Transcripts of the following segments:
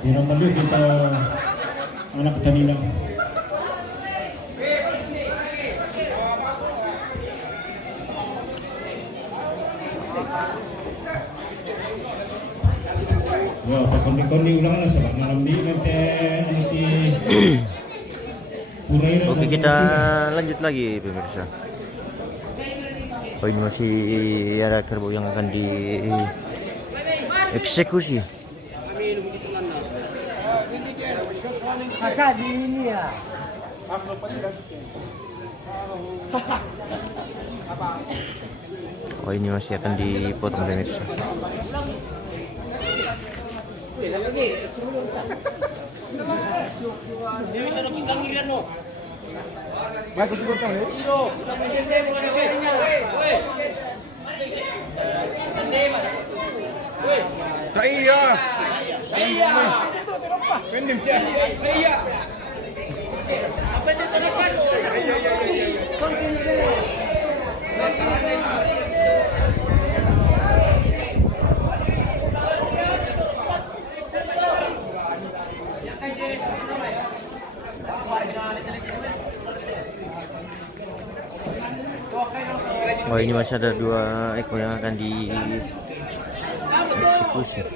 Tidak perlu kita anak ketanina. Ya, kondi-kondi ulang na sa nanti Oke, kita lanjut lagi pemirsa. Oh, ini masih ada kerbau yang akan dieksekusi. Di ini ya. Oh, ini masih akan dipotong pemirsa. Oh, ini masih ada 2 ekor yang akan dieksekusi.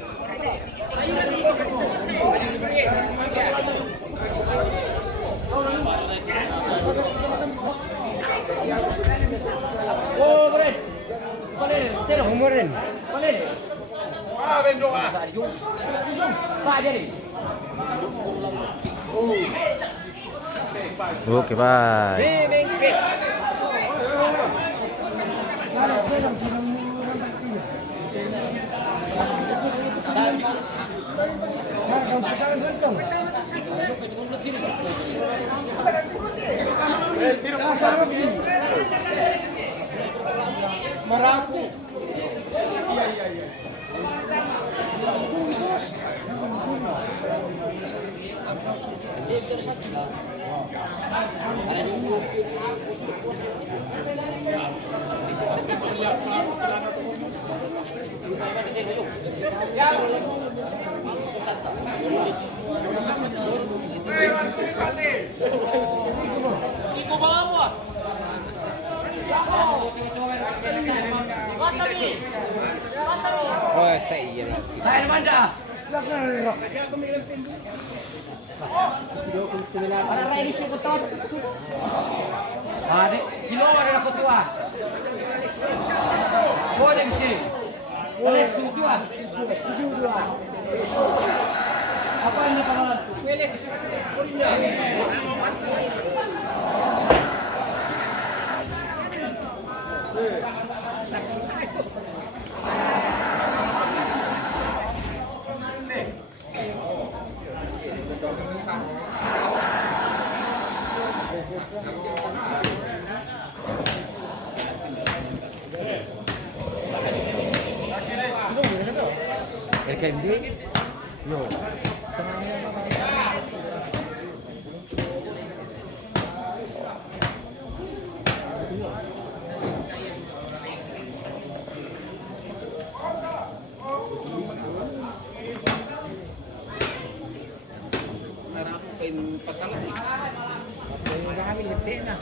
Oh, boleh. Boleh. Terus umurin. Boleh. Bendong ah. Pak jadi. Oke, bye. Bengket. Merapu. Iya. Oh, tak iya. Saya mana? Para raih sukutot. Ada kilo ada ketua. Boleh sih. Boleh sujuan. Sujuan. Apa ini kalau boleh? RKMD, yo. Pasangan ni. Kami letik na.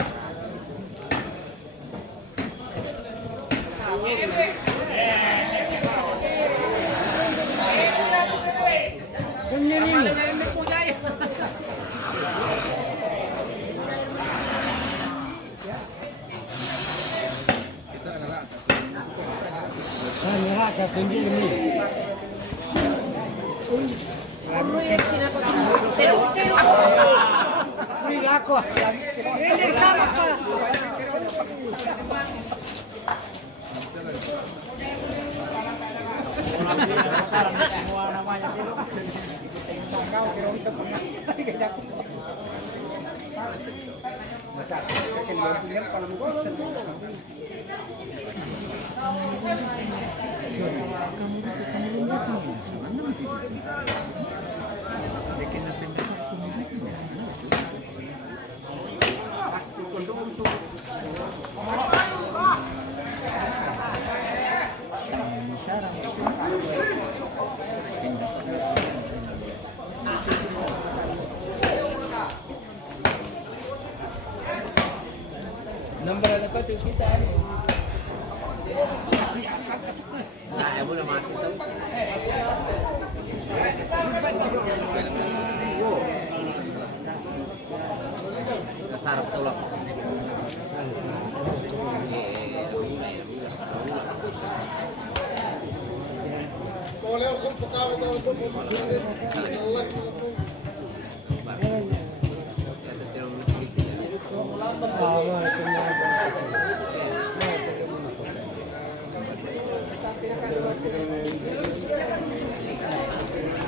Nah, yang udah mati tuh. Dasar tulak.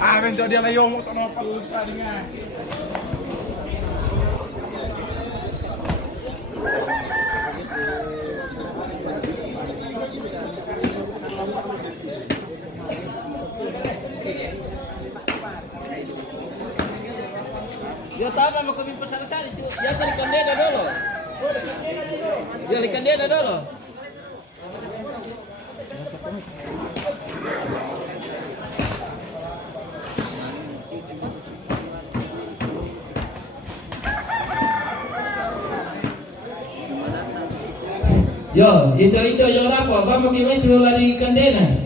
Ah, men dia na yung motor na palusan nga. Yo tama mo kami pasalasan. Dia dari kandida dulu. Dia dari kandida dulu. Yo, Indo yang apa? Kamu gimana itu lari kandena?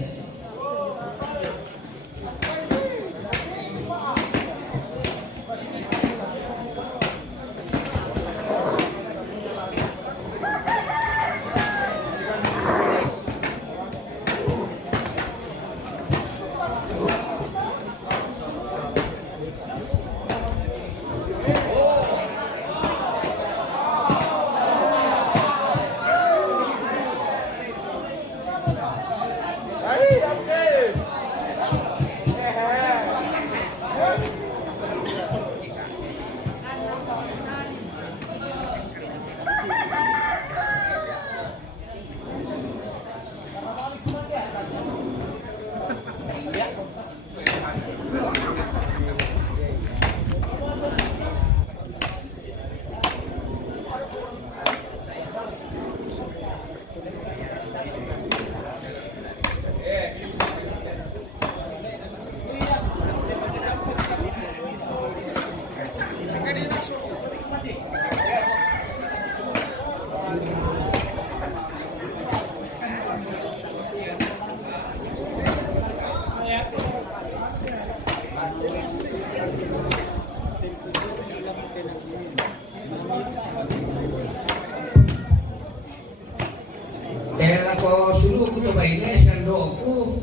Ako sulu ko to ba ini sando ko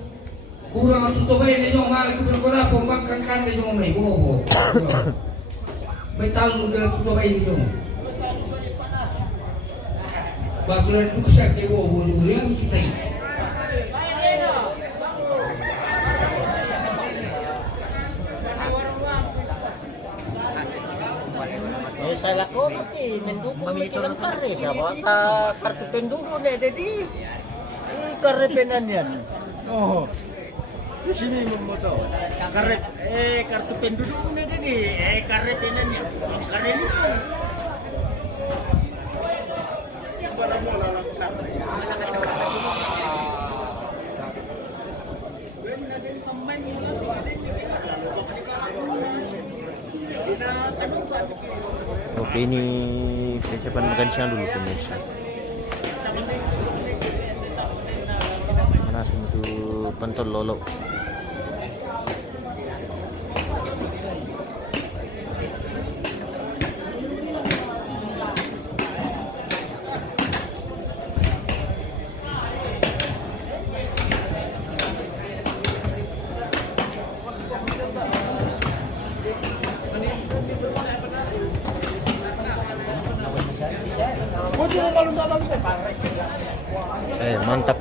kurang to ba ini yung mal ko berkola pembangkang kan yung may bobo may talu ko to ba ini yung bagulan ko sa ke bobo yung yang kita Saya ko pati mendukung mikiran karne siapa kartu penduduk nih jadi karne penan yan. Oh. Di sini memoto. Kartu penduduk nih jadi karne penan yan. Karne ini. Oke, ini persiapan makan siang dulu pemirsa. Langsung untuk pentol lolo. Mantap.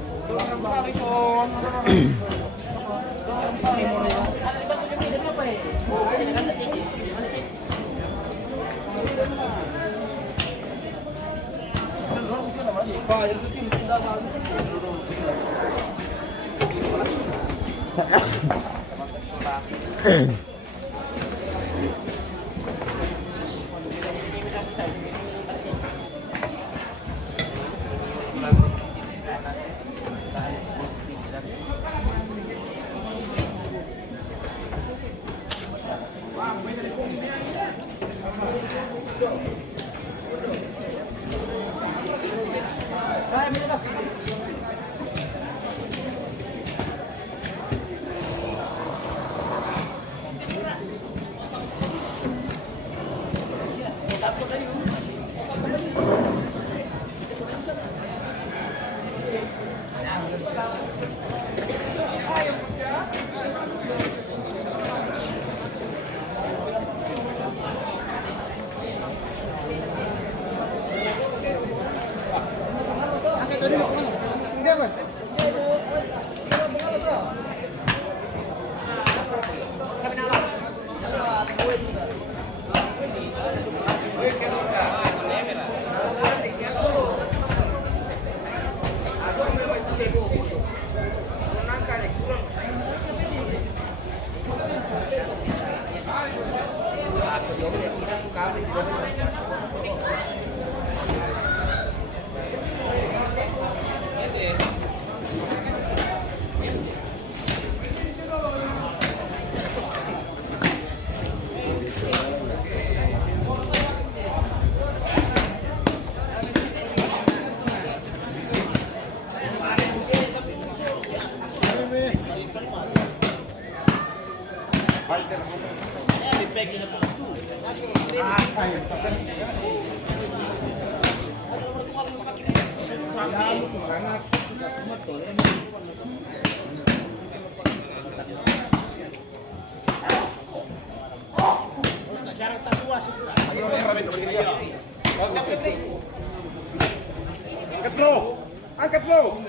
Angkat lo.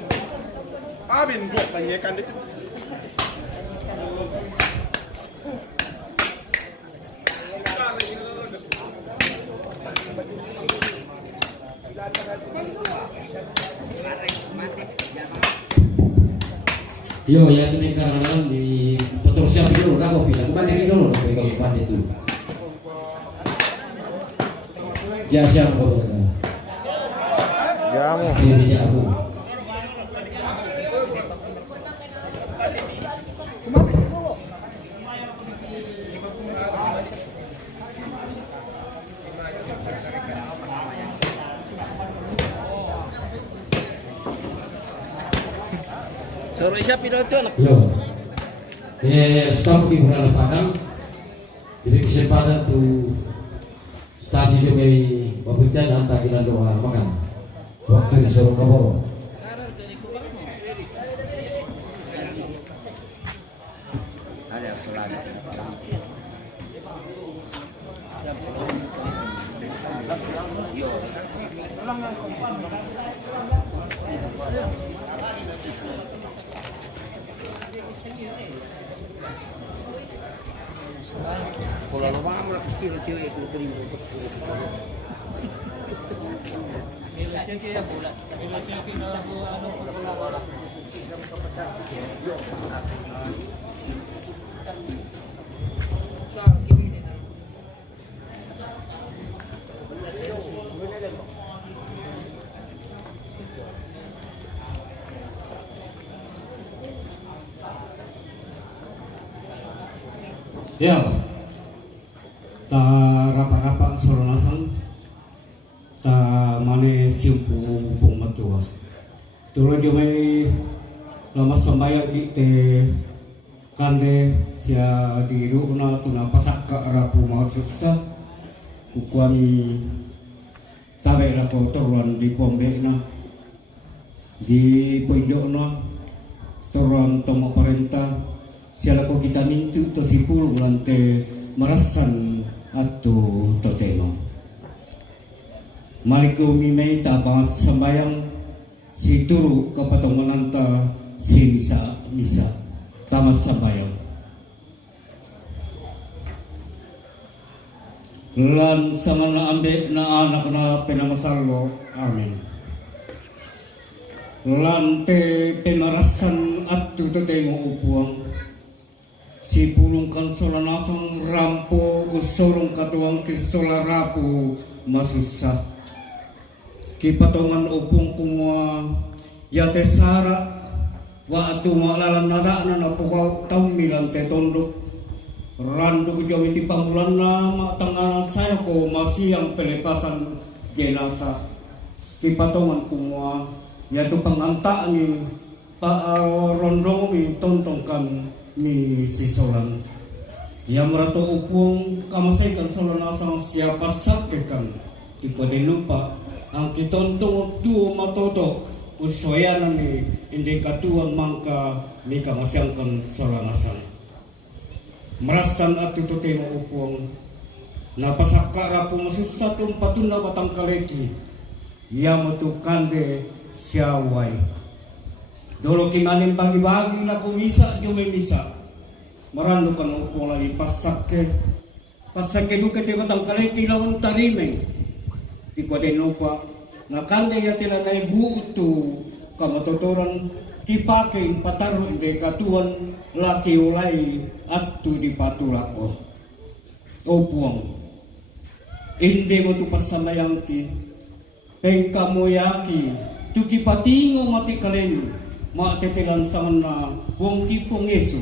Abin buat tanyakan itu. Yo, ya itu karena di petur siap dulu, dah kopi, aku bandingin dulu, kopi pandai itu. Jasa aku kata. Jamu. Ini aku. Suruh siap itu anak. Yo. Staf di Bulan Padang. Jadi kesempatan tuh stasi Jogai Babutan hantar kita doa makan. Waktu disuruh kabur. Ada pelan. Kalau lu mau mulai kecil cewek itu terima untuk Ya, ta rapat-rapat soronasan, ta mane simpu pung matua. Turun jomai lama sembahyang kita kande sia di runa tuna pasak ke rapu mau susah, kukuami tabe lako turun di pombe na di pojok na turun tomo perintah. Siapa ko kita mintu to si pulung lante merasan atau toteno. Maliku mimei tabat sembayang si turu kepatongan anta si misa tamat sembayang. Lan sama na ambe na anak na penamasalo, amin. Lante pemerasan atau toteno upuang. Si pulung kan solanasang rampo usorong katuang kisola rapu masusah kipatongan upung kumua yate sara wa atu malalan nada na pukaw taumilan te tondok randu kujawi ti pamulan na matangana saya ko masiyang pelepasan jenazah kipatongan kumua yatu panganta ni pa rondong mi tontongkan mi sisolan yang merato upung kamasaikan solana sang siapa sakekan kikode lupa ang kitontong tuo matoto usoyanan ni hindi katuan mangka mi kamasaikan solana sang merasan at tututemo upung napasaka rapo masusatong patunda batang kaleki yang matukande siaway. Dolo kimanin bagi-bagi na kumisa jo may misa. Marano kan upo lagi pasake. Pasake duka ti batang kaleti lawan tarimeng. Di ko din lupa nakande ya tila na ibuto kamatotoran kipaking pataron de katuan laki ulay at tu di patulako. Opuang. Hindi mo tu pasamayangki. Pengkamoyaki. Tuki patingo mati kalen. Matetilan sa na buong kipong Yesu.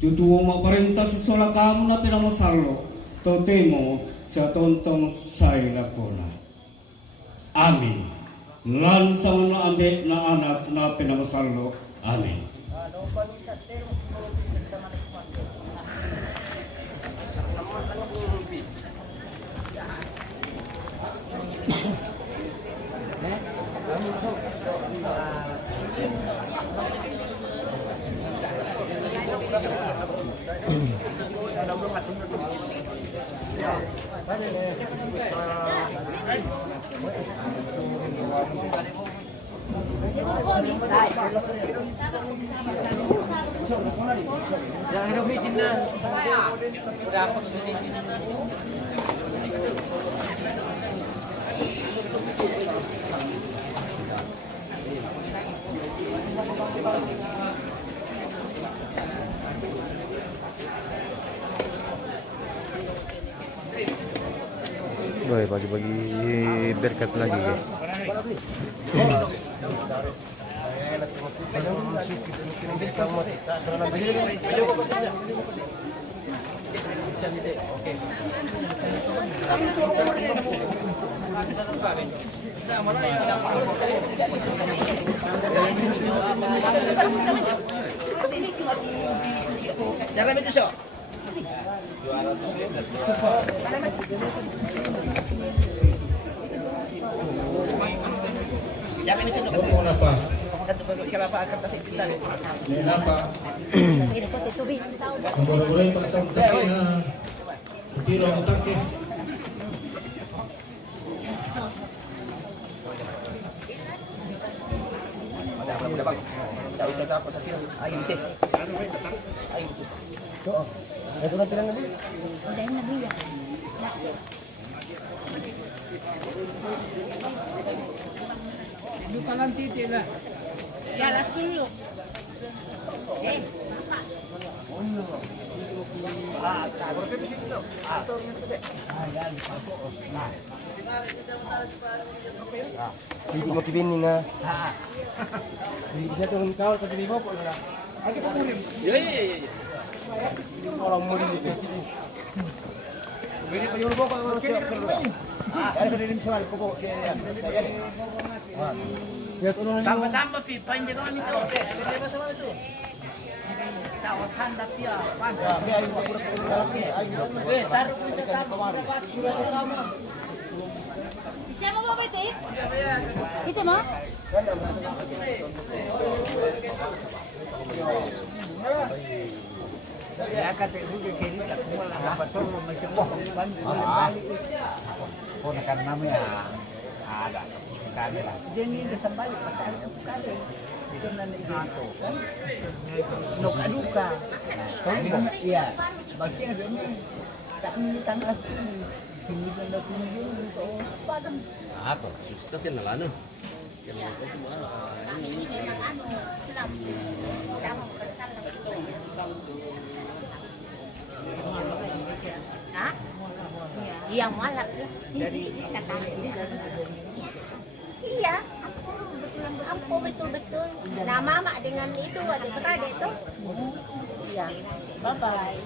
Tutuwa maparenta sa sola kamu na pinamasalo. Totemo sa tontong say lakona. Amin. Lan sa mga ambe na anak na pinamasalo. Amin. Boy, bagi-bagi berkat lagi ya. Siapa itu so? Siapa ini itu? Mau apa? Satu kenapa akan kasih kita? Kenapa? Boleh pasang taki na. Tiro ang taki. Ya la suyo. Hindi mo kibinin nga. Hindi siya turun kawal pag mo po na. Ay po mulim. Iya. Orang mulim itu. Bini pa yung ko ang siya. Ay ko din siya ko po. Ya tulungan niyo. Tama-tama pi, painde ko nito. Hindi ba sama ito? Tawag handa piya. Taruh ko ito tama. Siapa mau itu? Itu mau? Ya kata ibu dia kiri tak semua lah dapat tolong macam boh ban balik. Oh nak nama ya ada kali lah. Dia ni dia sampai kali. Itu nanti itu. Nok aduka. Tahu iya. Maksudnya dia ni tak minta aku. Hindi ka na pinigil dito. Paano? Ako, sister din na ano. Kami ini memang Islam. Kamu bersalah. Hah? Iya malak ya. Dari kata iya, aku betul-betul. Nah mama dengan itu ada berada itu. Iya. Bye bye.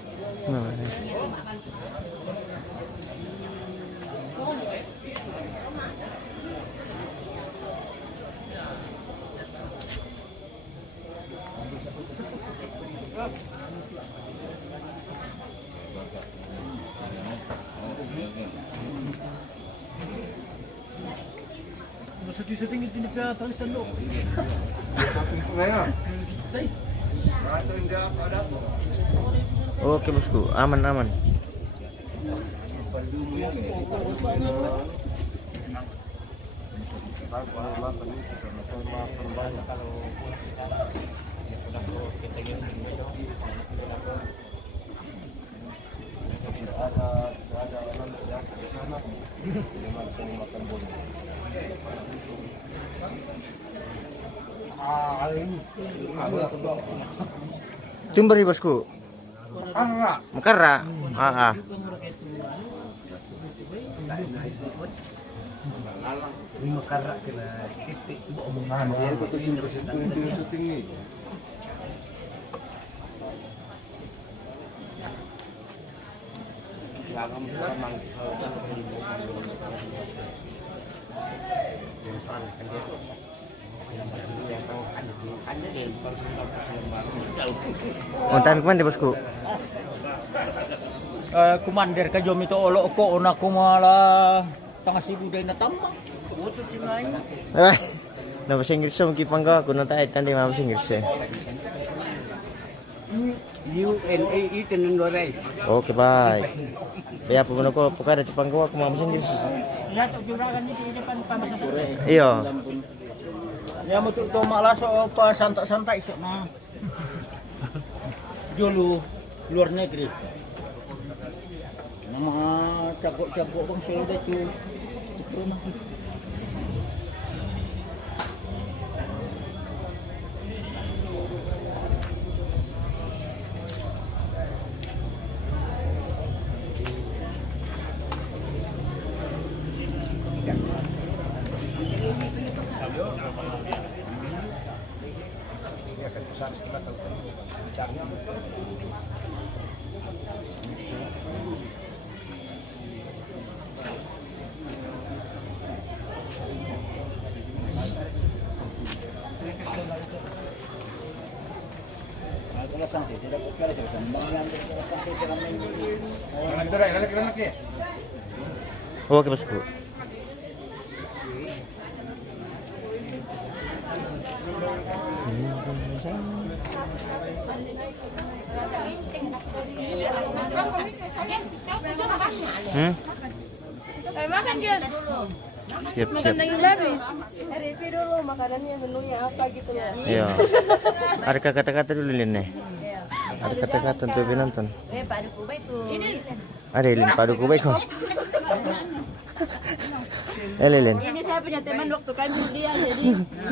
Sa tingin din ka tulisan lo. Oke bosku, aman. Tumber bosku. Mekara. Ah. Mekara kena titik omongan. Ontan kemana bosku? Kumandir ka jom itu olok ko ona ko malah tangah sibu day na tambang. Utot sinay. Na bahasa Inggris mungkin pangga aku nanti tadi bahasa Inggris. UNAE tenendorais. Oke baik. Ya apa pun aku ada di pangga aku bahasa Inggris. Ya tok juragan ni di depan pamasa sore. Iya. Ya mutu to malah so apa santai-santai sok na. Jolu luar negeri. Nama cabok-cabok bang sudah tu. Oke bosku. Makan dia dulu. Siap. Lebih. Review dulu makanannya menunya apa gitu loh. Iya. Ada kata-kata dulu Lin nih. Ada kata-kata untuk penonton. Pak Dukuba itu. Ada Lin padu kubek kok. Lin. Ini saya punya teman waktu kami kuliah jadi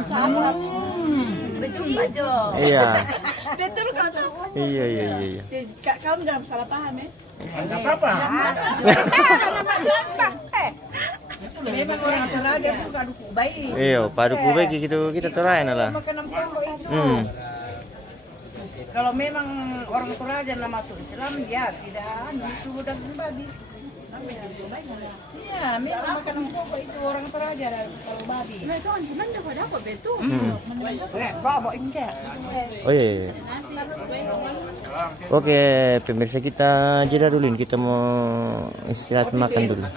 sama. Berjumpa Jo. Iya. Betul kau tahu. Iya. Kamu jangan salah paham ya. Enggak apa-apa. Memang orang Toraja bukan Dukuba. Iya, padu kubek gitu kita terain lah. Makanan pokok itu. Kalau memang orang Toraja nama masuk Islam, ya tidak itu daging babi. Iya, memang makanan pokok itu orang Toraja kalau babi. Nah itu kan gimana dapat apa betul? Bawa enggak. Oh iya. Oke, pemirsa kita jeda dulu, kita mau istirahat makan dulu.